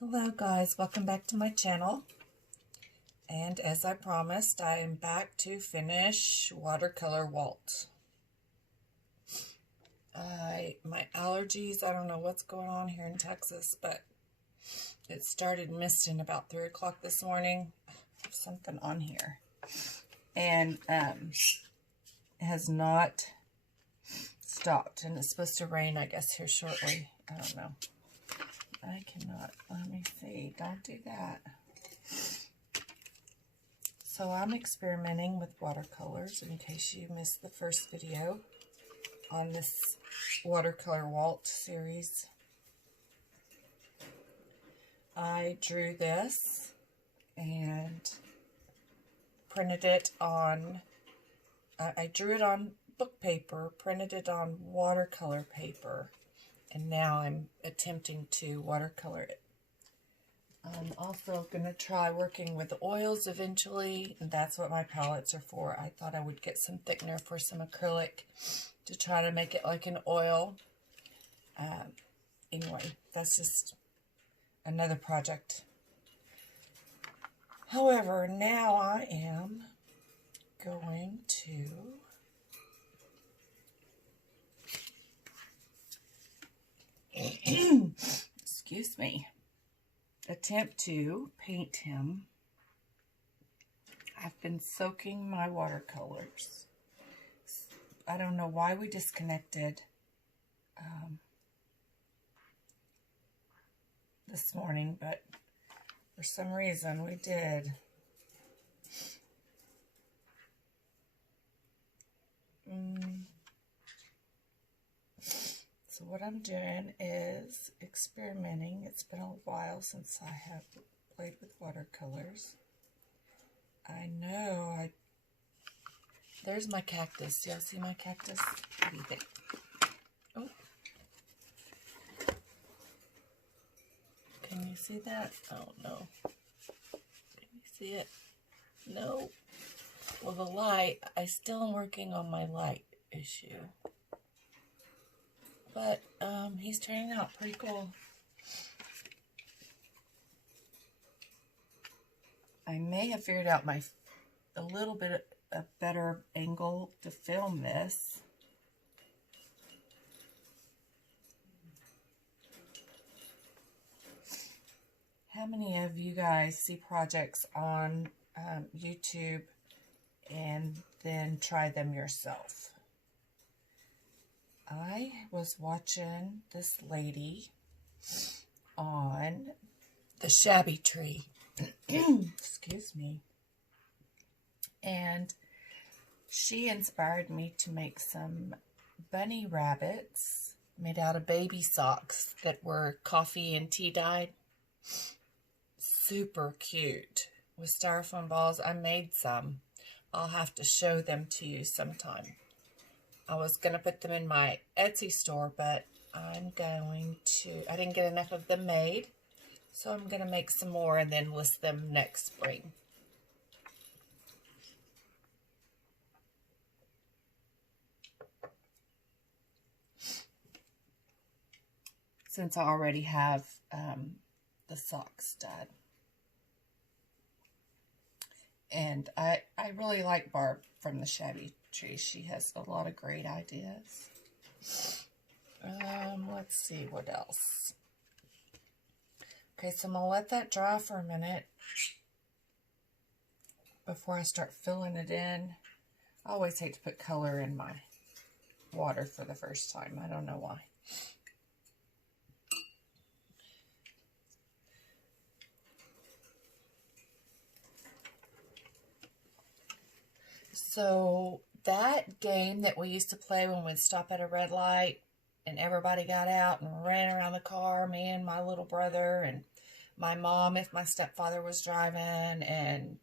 Hello guys, welcome back to my channel. And as I promised, I am back to finish Watercolor Walt. My allergies, I don't know what's going on here in Texas, but it started misting about 3 o'clock this morning. There's something on here. And it has not stopped. And it's supposed to rain, I guess, here shortly. I don't know. I cannot. Let me see. Don't do that. So I'm experimenting with watercolors in case you missed the first video on this Watercolor Walt series. I drew this and printed it on, I drew it on book paper, printed it on watercolor paper, and now I'm attempting to watercolor it. I'm also going to try working with oils eventually, and that's what my palettes are for. I thought I would get some thickener for some acrylic to try to make it like an oil. Anyway, that's just another project. However, now I am going to excuse me, attempt to paint him. I've been soaking my watercolors. I don't know why we disconnected this morning, but for some reason we did. So what I'm doing is experimenting. It's been a while since I have played with watercolors. I know there's my cactus. Y'all see my cactus? What do you think? Oh. Can you see that? Oh, no. Can you see it? No. Well, the light, I still am working on my light issue. But he's turning out pretty cool. I may have figured out a little bit a better angle to film this. How many of you guys see projects on YouTube and then try them yourself? I was watching this lady on the Shabby Tree. Excuse me. And she inspired me to make some bunny rabbits made out of baby socks that were coffee and tea dyed. Super cute. With styrofoam balls. I made some. I'll have to show them to you sometime. I was going to put them in my Etsy store, but I didn't get enough of them made, so I'm going to make some more and then list them next spring. Since I already have the socks done. And I really like Barb from the Shabby Tree. She has a lot of great ideas. Let's see what else. Okay, so I'm going to let that dry for a minute before I start filling it in. I always hate to put color in my water for the first time. I don't know why. So that game that we used to play when we'd stop at a red light and everybody got out and ran around the car, me and my little brother and my mom if my stepfather was driving, and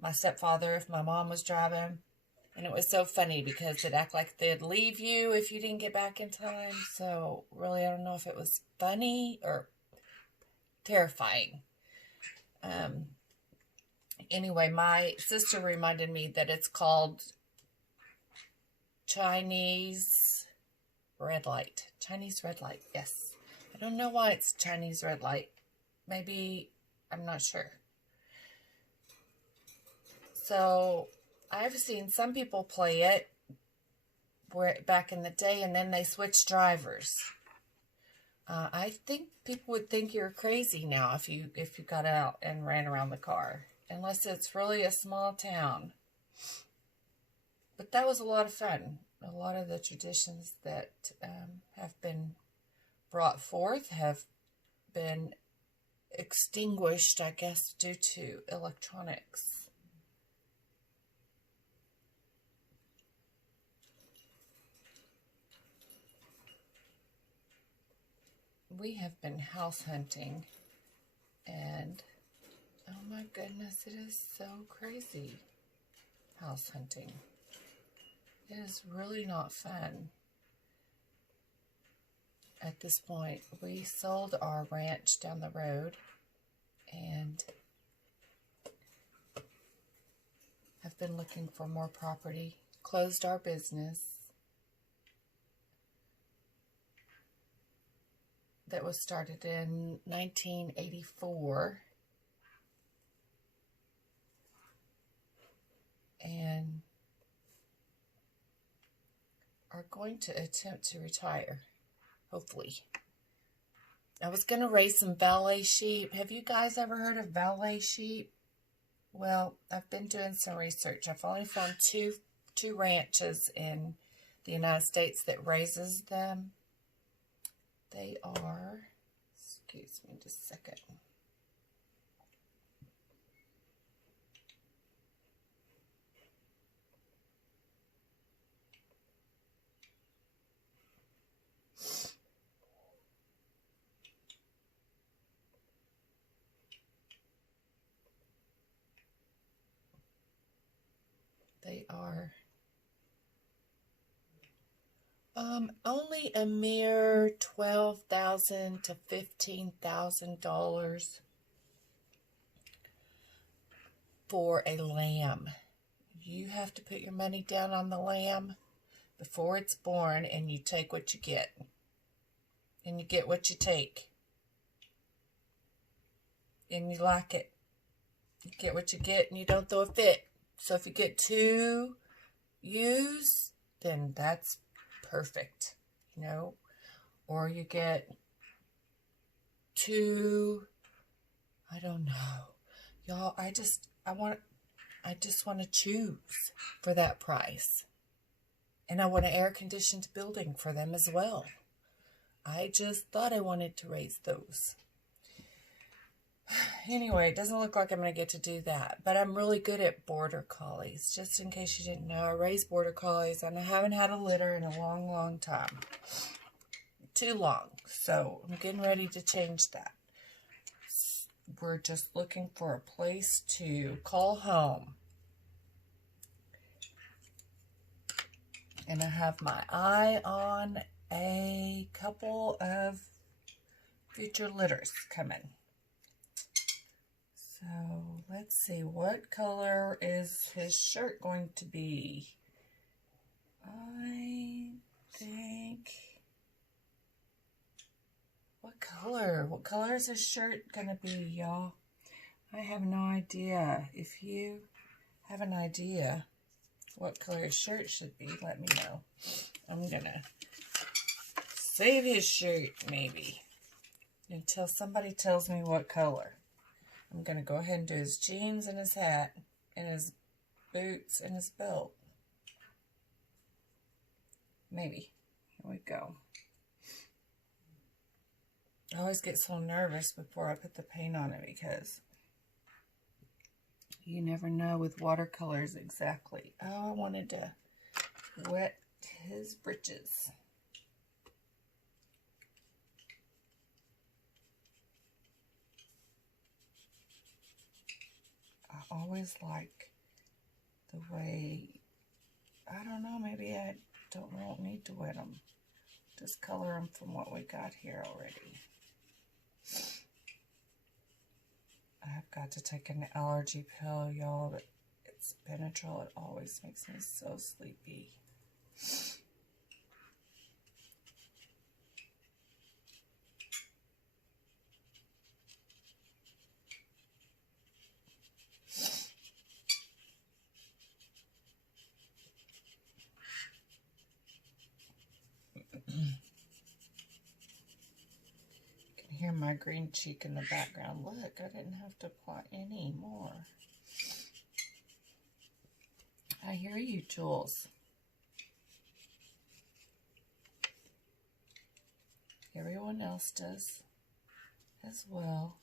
my stepfather if my mom was driving. And it was so funny because it'd act like they'd leave you if you didn't get back in time. So really, I don't know if it was funny or terrifying. Anyway, my sister reminded me that it's called Chinese red light. Chinese red light, yes. I don't know why it's Chinese red light. Maybe, I'm not sure. So, I've seen some people play it back in the day, and then they switch drivers. I think people would think you're crazy now if you got out and ran around the car, unless it's really a small town. But that was a lot of fun. A lot of the traditions that have been brought forth have been extinguished, I guess, due to electronics. We have been house hunting, and oh my goodness, it is so crazy, house hunting. It is really not fun. At this point, we sold our ranch down the road and have been looking for more property, closed our business that was started in 1984, and are going to attempt to retire, hopefully. I was going to raise some valet sheep. Have you guys ever heard of valet sheep? Well, I've been doing some research. I've only found two ranches in the United States that raises them. They are, excuse me just a second. They are only a mere $12,000 to $15,000 for a lamb. You have to put your money down on the lamb before it's born, and you take what you get. And you get what you take. And you like it. You get what you get, and you don't throw a fit. So if you get 2 ewes, then that's perfect, you know. Or you get 2, I don't know. Y'all, I just want to choose for that price. And I want an air-conditioned building for them as well. I just thought I wanted to raise those. Anyway, it doesn't look like I'm going to get to do that. But I'm really good at border collies. Just in case you didn't know, I raise border collies. And I haven't had a litter in a long, long time. Too long. So I'm getting ready to change that. We're just looking for a place to call home. And I have my eye on a couple of future litters coming. So let's see, what color is his shirt going to be? I think, what color is his shirt going to be, y'all? I have no idea. If you have an idea what color his shirt should be, let me know. I'm going to save his shirt, maybe, until somebody tells me what color. I'm going to go ahead and do his jeans and his hat and his boots and his belt. Maybe. Here we go. I always get so nervous before I put the paint on it because you never know with watercolors exactly. Oh, I wanted to wet his britches. I always like the way, I don't know, maybe I won't need to wet them. Just color them from what we got here already. I've got to take an allergy pill, y'all. It's Benadryl. It always makes me so sleepy. can hear my green cheek in the background. Look, I didn't have to apply any more. I hear you, Jules. Everyone else does as well.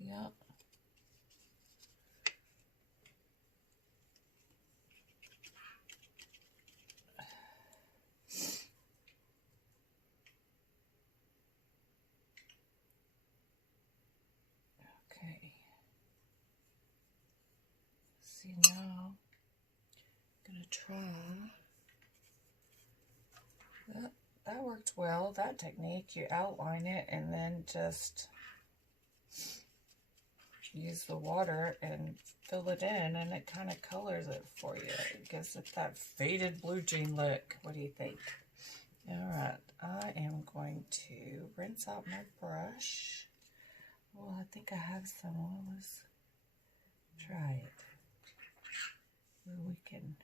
Yep. Okay. See now, I'm gonna try. That worked well, that technique. You outline it and then just use the water and fill it in, and it kind of colors it for you. It gives it that faded blue jean look. What do you think? Alright, I am going to rinse out my brush. Well, I think I have some. Well, let's try it. Where we can...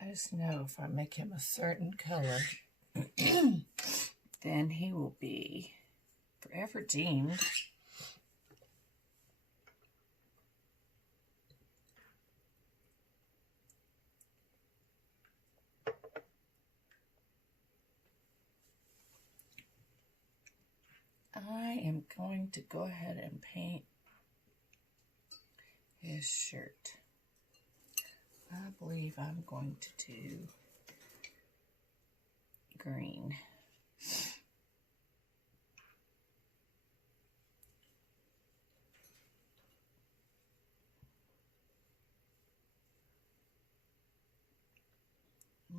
I just know if I make him a certain color, then he will be forever deemed I am going to go ahead and paint his shirt. I believe I'm going to do green.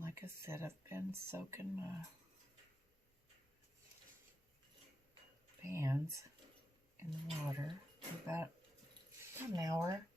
Like I said, I've been soaking my pans in the water for about an hour.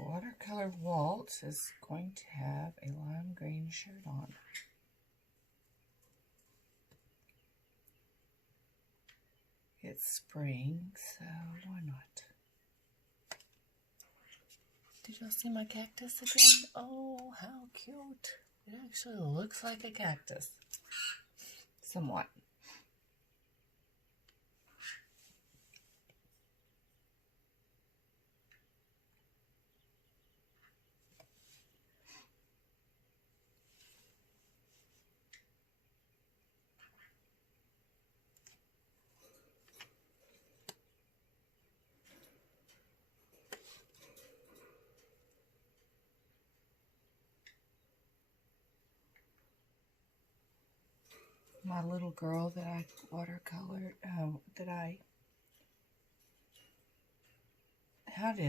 Watercolor Walt is going to have a lime green shirt on. It's spring, so why not? Did y'all see my cactus again? Oh, how cute. It actually looks like a cactus. Somewhat. My little girl that I watercolored, how did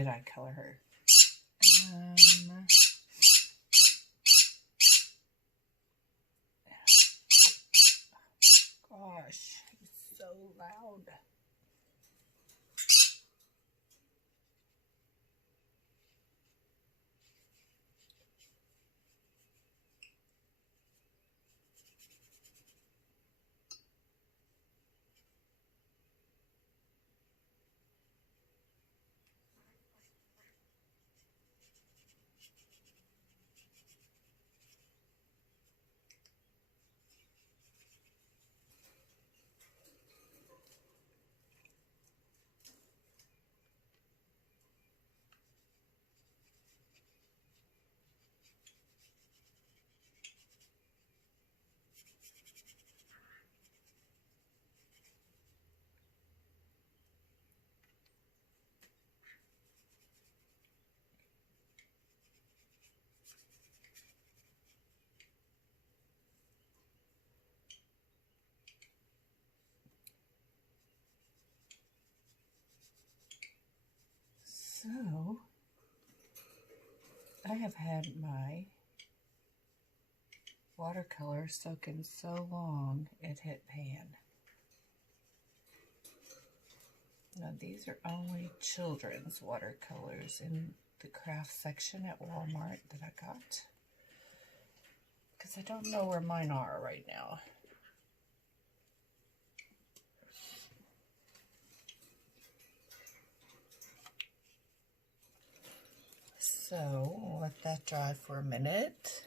I color her? Gosh, he's so loud. So, I have had my watercolor soaking so long it hit pan. Now these are only children's watercolors in the craft section at Walmart that I got, because I don't know where mine are right now. So we'll let that dry for a minute.